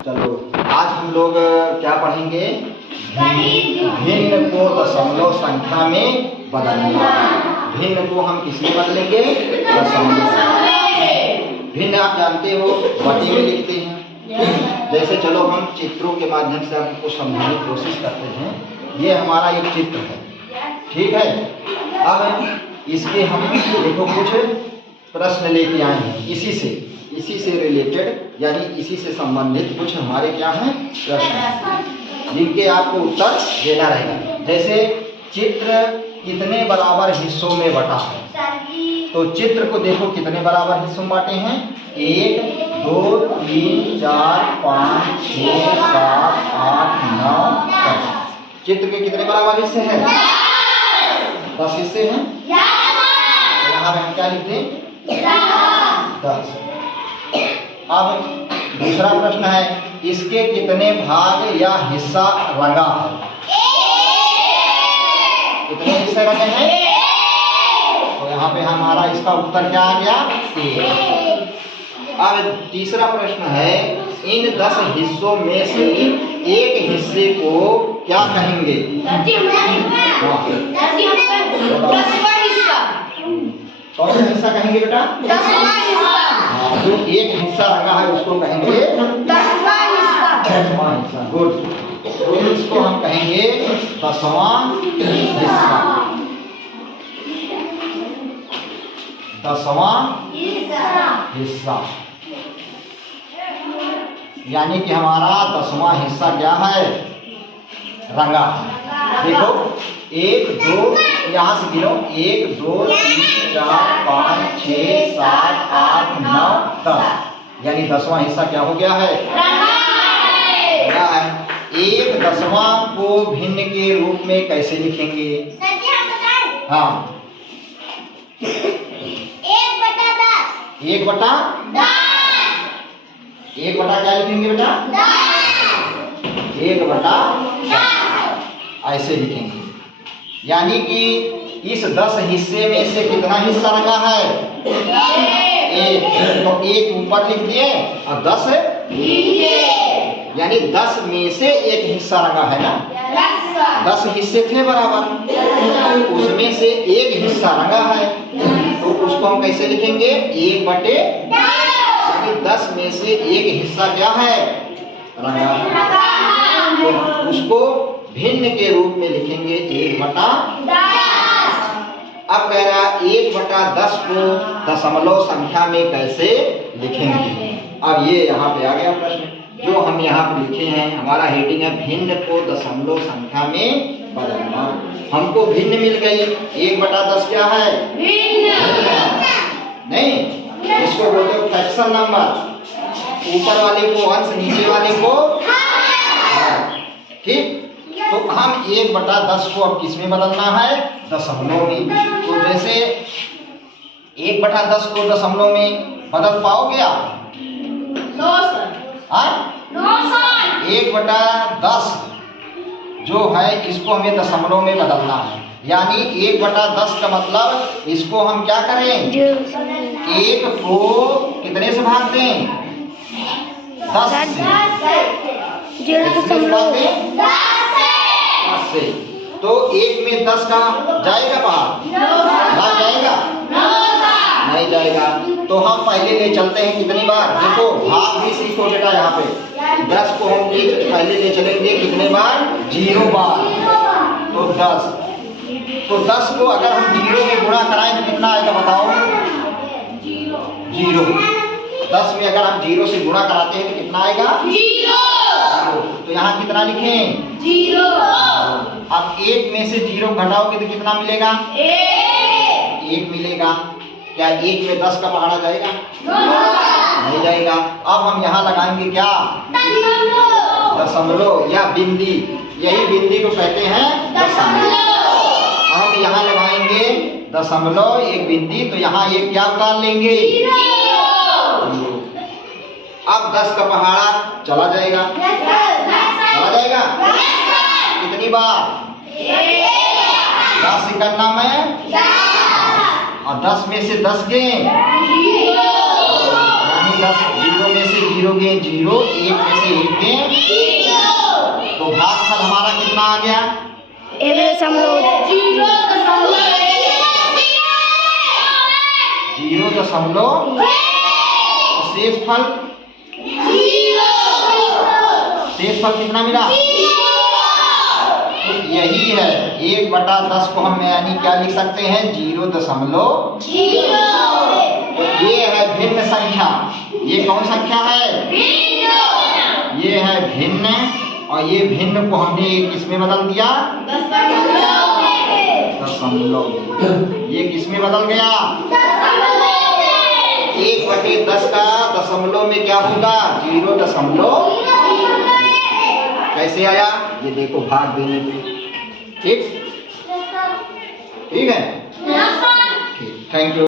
चलो आज हम लोग क्या पढ़ेंगे? भिन्न को दशमलव संख्या में बदलना। भिन्न को हम किसमें बदलेंगे? दशमलव। भिन्न आप जानते हो बटे में लिखते हैं। जैसे चलो हम चित्रों के माध्यम से आपको समझाने की कोशिश करते हैं। ये हमारा एक चित्र है, ठीक है। अब इसके हम देखो कुछ प्रश्न लेके आए हैं, इसी से रिलेटेड यानी इसी से संबंधित कुछ हमारे क्या हैं प्रश्न, जिनके आपको उत्तर देना रहेगा। जैसे चित्र कितने बराबर हिस्सों में बटा है? तो चित्र को देखो कितने बराबर हिस्सों में बांटे हैं? 1 2 3 4 5 6 7 8 9 10। चित्र के कितने बराबर हिस्से हैं? 10 हिस्से हैं। तो यहाँ पे हम क्या लिखते हैं? 10। अब दूसरा प्रश्न है, इसके कितने भाग या हिस्सा रंगा है? कितने हिस्से रंगे हैं? तो यहाँ पे हमारा इसका उत्तर क्या आ गया? 1। अब तीसरा प्रश्न है, इन 10 हिस्सों में से एक हिस्से को क्या कहेंगे? कौन सा हिस्सा कहेंगे बेटा? हाँ, जो एक हिस्सा रंगा है उसको कहेंगे 10वां हिस्सा। गुड। तो इसको हम कहेंगे 10वां हिस्सा। 10वां हिस्सा यानी कि हमारा 10वां हिस्सा क्या है? रंगा। देखो 1 2 यहाँ से गिनो, 1 2 3 4 5 6 7 8 9 10 यानी 10वां हिस्सा क्या हो गया है? रंगा है। 1/10वां को भिन्न के रूप में कैसे लिखेंगे? हाँ, 1 बटा क्या लिखेंगे बेटा? 1/10 ऐसे लिखेंगे। यानी कि इस 10 हिस्से में से कितना हिस्सा रंगा है? 1। तो 1 ऊपर लिख दिए और 10 नीचे, यानी 10 में से एक हिस्सा रंगा है ना। 10 हिस्से थे बराबर, उसमें से एक हिस्सा रंगा है, तो उसको हम कैसे लिखेंगे? 1/10। यानी 10 में से एक हिस्सा क्या है? रंगा है। तो उसको भिन्न के रूप में लिखेंगे 1/10। अब कह रहा 1/10 को दशमलव संख्या में कैसे लिखेंगे? अब ये यहाँ पे आ गया प्रश्न जो हम यहाँ पे लिखे हैं। हमारा हेडिंग है भिन्न को दशमलव संख्या में बदलना। हमको भिन्न मिल गई। 1/10 क्या है? नहीं, इसको बोलते हो फ्रैक्शन नंबर। ऊपर वाले को अंश, नीचे वाले को, ठीक। तो हम 1/10 को अब किस में बदलना है? दशमलव में। तो जैसे 1/10 को दशमलव में बदल पाओगे आप? No sir. 1/10 जो है इसको हमें दशमलव में बदलना है। यानी 1/10 का मतलब इसको हम क्या करें? 1 को कितने से भागते हैं? 10 से। तो 1 में 10 का जाएगा बाहर? भाग जाएगा? नहीं जाएगा। तो हम पहले ले चलते हैं कितनी बार? देखो भाग भी सीखो बेटा। यहाँ पे 10 को हम पहले ले चलेंगे कितने बार? 0 बार। तो 10। तो 10 को अगर हम 0 में गुणा कराएं तो कितना आएगा बताओ? 0। 10 में अगर हम 0 से गुणा कराते हैं तो कितना आएगा? 0। तो यहाँ कितना लिखें? 0। अब 1 में से 0 घटाओगे तो कितना मिलेगा? 1 मिलेगा। क्या 1 में 10 का पहाड़ा जाएगा? नहीं जाएगा। अब हम यहाँ लगाएंगे क्या? दशमलव या बिंदी। यही बिंदी को कहते हैं दशमलव। हम यहाँ लगाएंगे दशमलव, एक बिंदी, तो यहाँ एक क्या उतार लेंगे? 0। अब 10 का पहाड़ा चला जाएगा। चला जाएगा कितनी बार? 10 करना में, और 10 में से 10 गए यानी 10 जीरो में से जीरो गए जीरो, एक में से एक गए, तो भागफल हमारा कितना आ गया? 0.0 शेषफल कितना मिला? तो यही है 1/10 को हम यानी क्या लिख सकते हैं? 0.0। ये है भिन्न संख्या। ये कौन संख्या है? ये है भिन्न, और ये भिन्न को हमने किस में बदल दिया? दशमलव। ये किस में बदल गया? 1/10 का दशमलव में क्या होगा? 0.0। कैसे आया? ये देखो भाग देने पे। ठीक है, ठीक, थैंक यू।